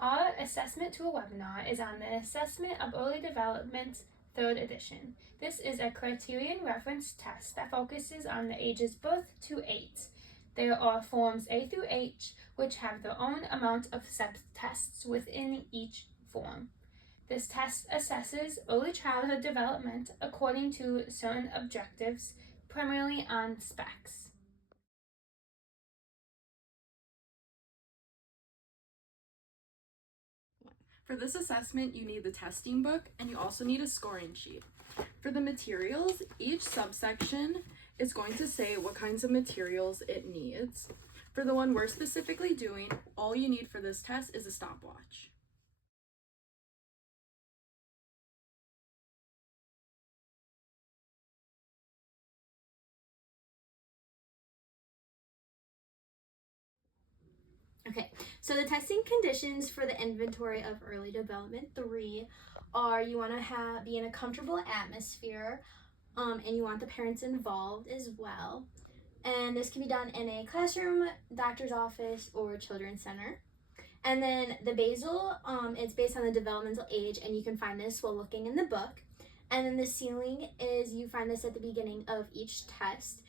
Our assessment tool webinar is on the Assessment of Early Development 3rd edition. This is a criterion reference test that focuses on the ages birth to 8. There are forms A through H, which have their own amount of subtests within each form. This test assesses early childhood development according to certain objectives, primarily on specs. For this assessment, you need the testing book and you also need a scoring sheet. For the materials, each subsection is going to say what kinds of materials it needs. For the one we're specifically doing, all you need for this test is a stopwatch. Okay, so the testing conditions for the inventory of early development 3 are you want to be in a comfortable atmosphere, and you want the parents involved as well. And this can be done in a classroom, doctor's office, or children's center. And then the basal, it's based on the developmental age, and you can find this while looking in the book. And then the ceiling is you find this at the beginning of each test.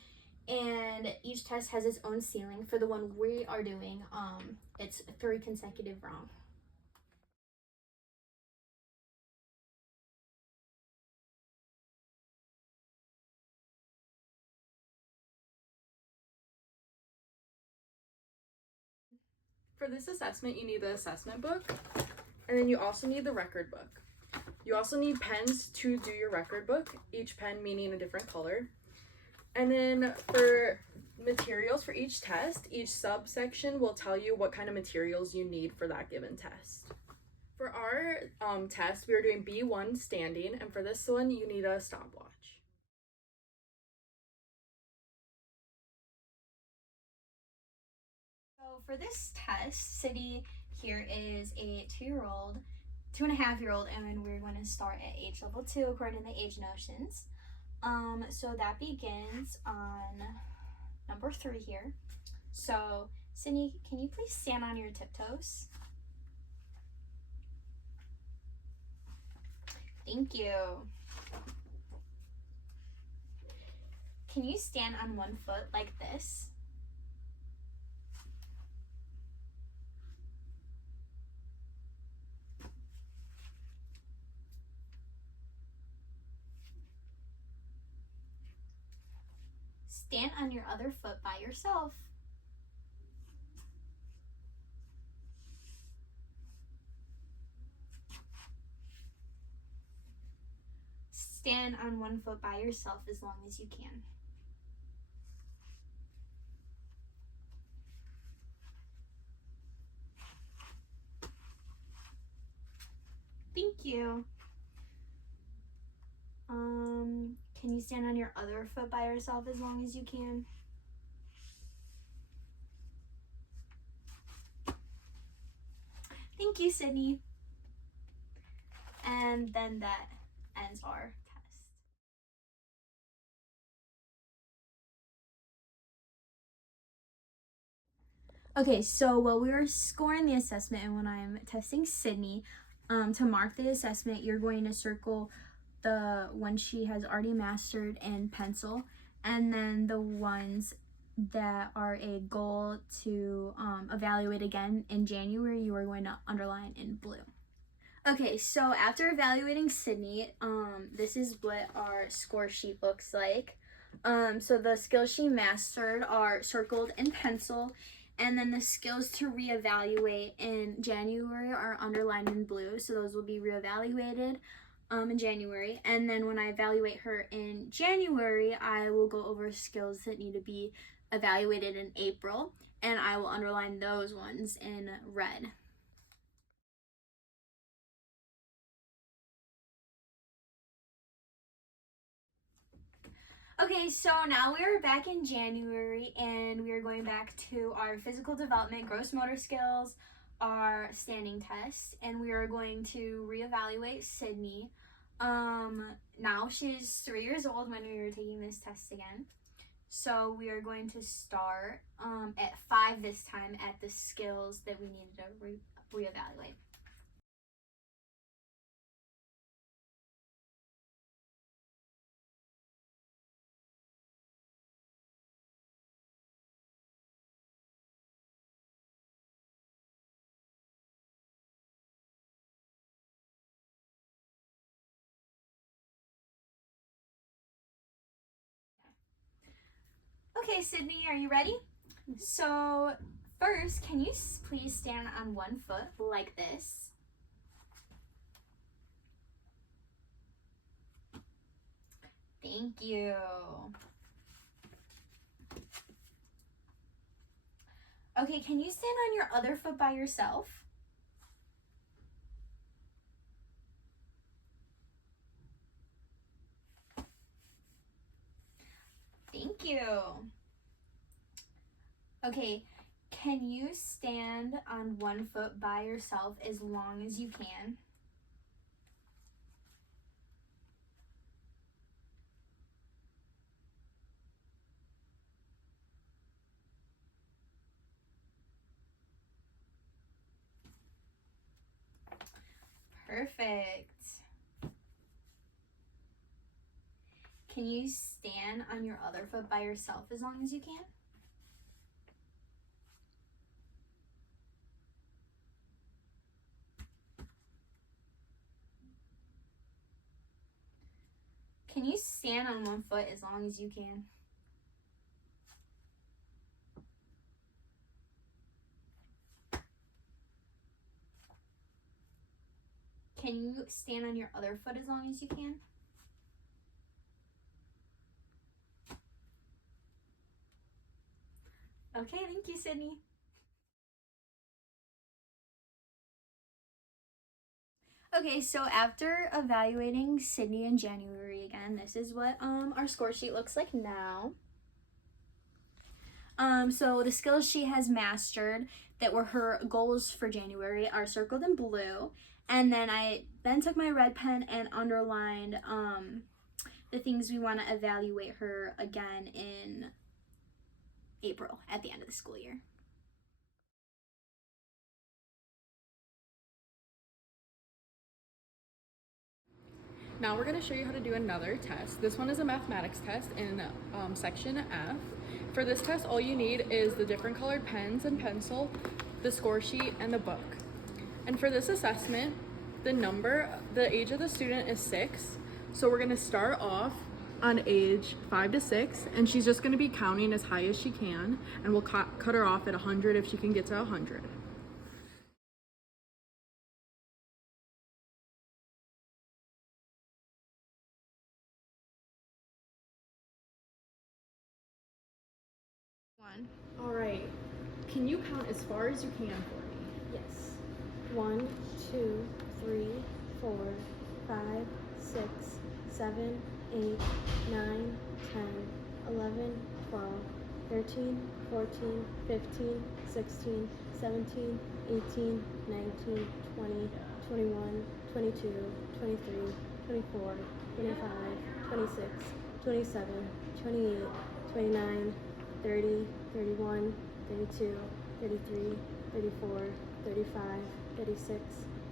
And each test has its own ceiling. For the one we are doing, it's 3 consecutive wrong. For this assessment, you need the assessment book, and then you also need the record book. You also need pens to do your record book, each pen meaning a different color. And then for materials for each test, each subsection will tell you what kind of materials you need for that given test. For our test, we are doing B1 standing, and for this one, you need a stopwatch. So for this test, City here is a 2-year-old, 2.5-year-old, and we're going to start at age level 2 according to the age notions. So that begins on number 3 here. So, Sydney, can you please stand on your tiptoes? Thank you. Can you stand on one foot like this? Stand on your other foot by yourself. Stand on one foot by yourself as long as you can. Thank you. Can you stand on your other foot by yourself as long as you can? Thank you, Sydney. And then that ends our test. Okay, so while we were scoring the assessment and when I'm testing Sydney, to mark the assessment, you're going to circle the ones she has already mastered in pencil, and then the ones that are a goal to evaluate again in January, you are going to underline in blue. Okay, so after evaluating Sydney, this is what our score sheet looks like. So the skills she mastered are circled in pencil, and then the skills to reevaluate in January are underlined in blue, so those will be reevaluated in January. And then when I evaluate her in January, I will go over skills that need to be evaluated in April, and I will underline those ones in red. Okay, so now we are back in January, and we are going back to our physical development, gross motor skills, our standing test, and we are going to reevaluate Sydney. Now she's 3 years old when we were taking this test again. So we are going to start at 5 this time at the skills that we needed to reevaluate. Okay, Sydney, are you ready? So first, can you please stand on one foot like this? Thank you. Okay, can you stand on your other foot by yourself? Thank you. Okay, can you stand on one foot by yourself as long as you can? Perfect. Can you stand on your other foot by yourself as long as you can? Can you stand on one foot as long as you can? Can you stand on your other foot as long as you can? Okay, thank you, Sydney. Okay, so after evaluating Sydney in January again, this is what our score sheet looks like now. So the skills she has mastered that were her goals for January are circled in blue. And then I took my red pen and underlined the things we want to evaluate her again in April at the end of the school year. Now we're going to show you how to do another test. This one is a mathematics test in section F. For this test, all you need is the different colored pens and pencil, the score sheet, and the book. And for this assessment, the age of the student is 6. So we're going to start off on age 5 to 6, and she's just going to be counting as high as she can, and we'll cut her off at 100 if she can get to 100. All right. Can you count as far as you can for me? Yes. 1, 2, 3, 4, 5, 6, 7, 8, 9, 10, 11, 12, 13, 14, 15, 16, 17, 18, 19, 20, 21, 22, 23, 24, 25, 26, 27, 28, 29, 30, 31, 32, 33, 34, 35, 36,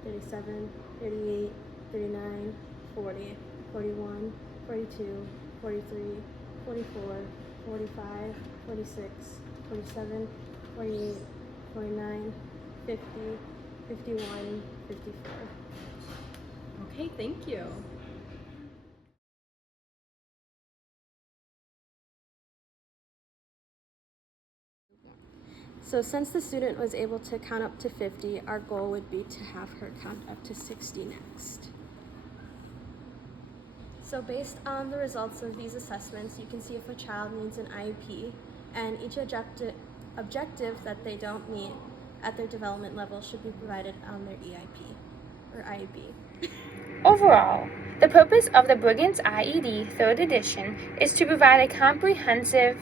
37, 38, 39, 40, 41, 42, 43, 44, 45, 46, 47, 48, 49, 50, 51, 54. Okay, thank you. So since the student was able to count up to 50, our goal would be to have her count up to 60 next. So based on the results of these assessments, you can see if a child needs an IEP, and each objective that they don't meet at their development level should be provided on their EIP or IEB. Overall, the purpose of the Brigance IED 3rd edition is to provide a comprehensive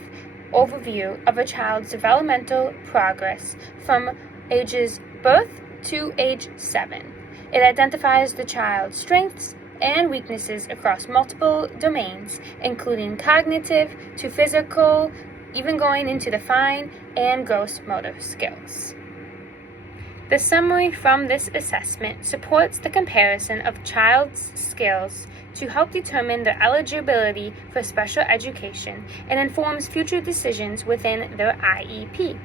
overview of a child's developmental progress from ages birth to age 7. It identifies the child's strengths and weaknesses across multiple domains, including cognitive to physical, even going into the fine and gross motor skills. The summary from this assessment supports the comparison of child's skills to help determine their eligibility for special education and informs future decisions within their IEP.